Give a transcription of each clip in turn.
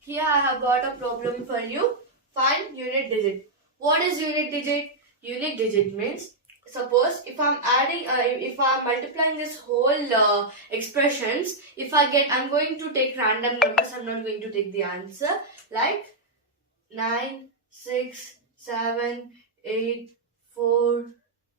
Here I have got a problem for you. Find unit digit. What is unit digit? Unit digit means, suppose if I'm multiplying this whole expressions, I'm going to take random numbers. I'm not going to take the answer like 9, 6, 7, 8, 4,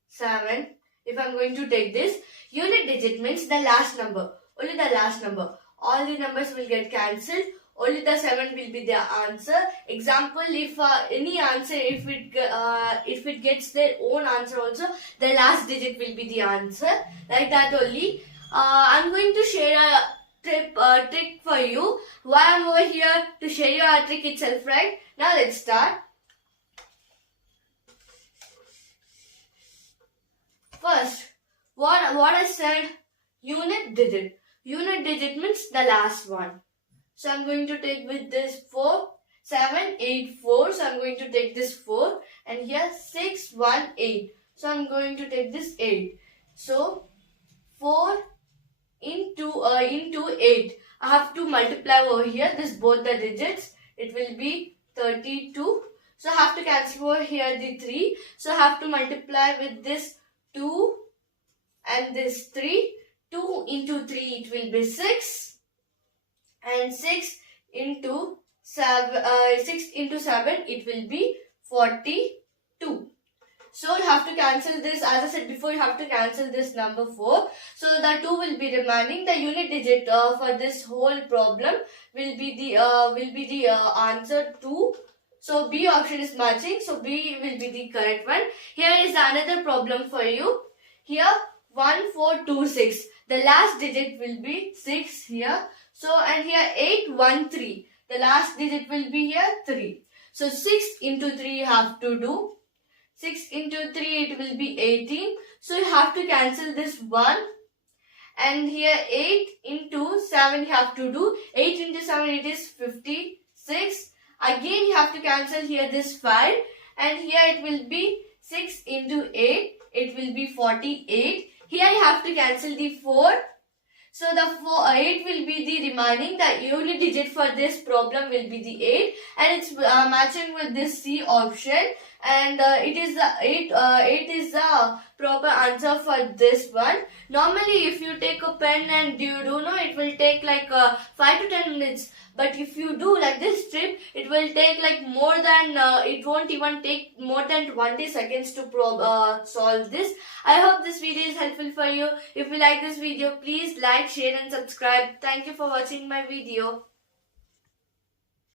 7. If I'm going to take this, unit digit means the last number. Only the last number. All the numbers will get cancelled. Only the 7 will be the answer. Example, if any answer, if it gets their own answer also, the last digit will be the answer. Like that only. I'm going to share a trick for you. Why I'm over here to share you a trick itself, right? Now let's start. First, what I said, unit digit. Unit digit means the last one. So I'm going to take with this 4, 7, 8, 4. So I'm going to take this 4 and here 6, 1, 8. So I'm going to take this 8. So 4 into 8. I have to multiply over here this both the digits. It will be 32. So I have to cancel over here the 3. So I have to multiply with this 2 and this 3. 2 into 3 it will be 6. And 6 into 7 it will be 42. So you have to cancel this. As I said before, you have to cancel this number 4. So the 2 will be remaining. The unit digit for this whole problem will be the answer 2. So B option is matching. So B will be the correct one. Here is another problem for you. Here 1, 4, 2, 6. The last digit will be 6 here. So and here 8, 1, 3. The last digit will be here 3. So 6 into 3 you have to do. 6 into 3 it will be 18. So you have to cancel this 1. And here 8 into 7 you have to do. 8 into 7 it is 56. Again you have to cancel here this 5. And here it will be 6 into 8. It will be 48. Here you have to cancel the 4. So the 8 will be the remaining. The unit digit for this problem will be the 8, and it's matching with this C option. And it is the 8 is the proper answer for this one. Normally, if you take a pen and you do know, it will take like 5 to 10 minutes. But if you do like this strip, it will take like more than, it won't even take more than 20 seconds to solve this. I hope this video is helpful for you. If you like this video, please like, share and subscribe. Thank you for watching my video.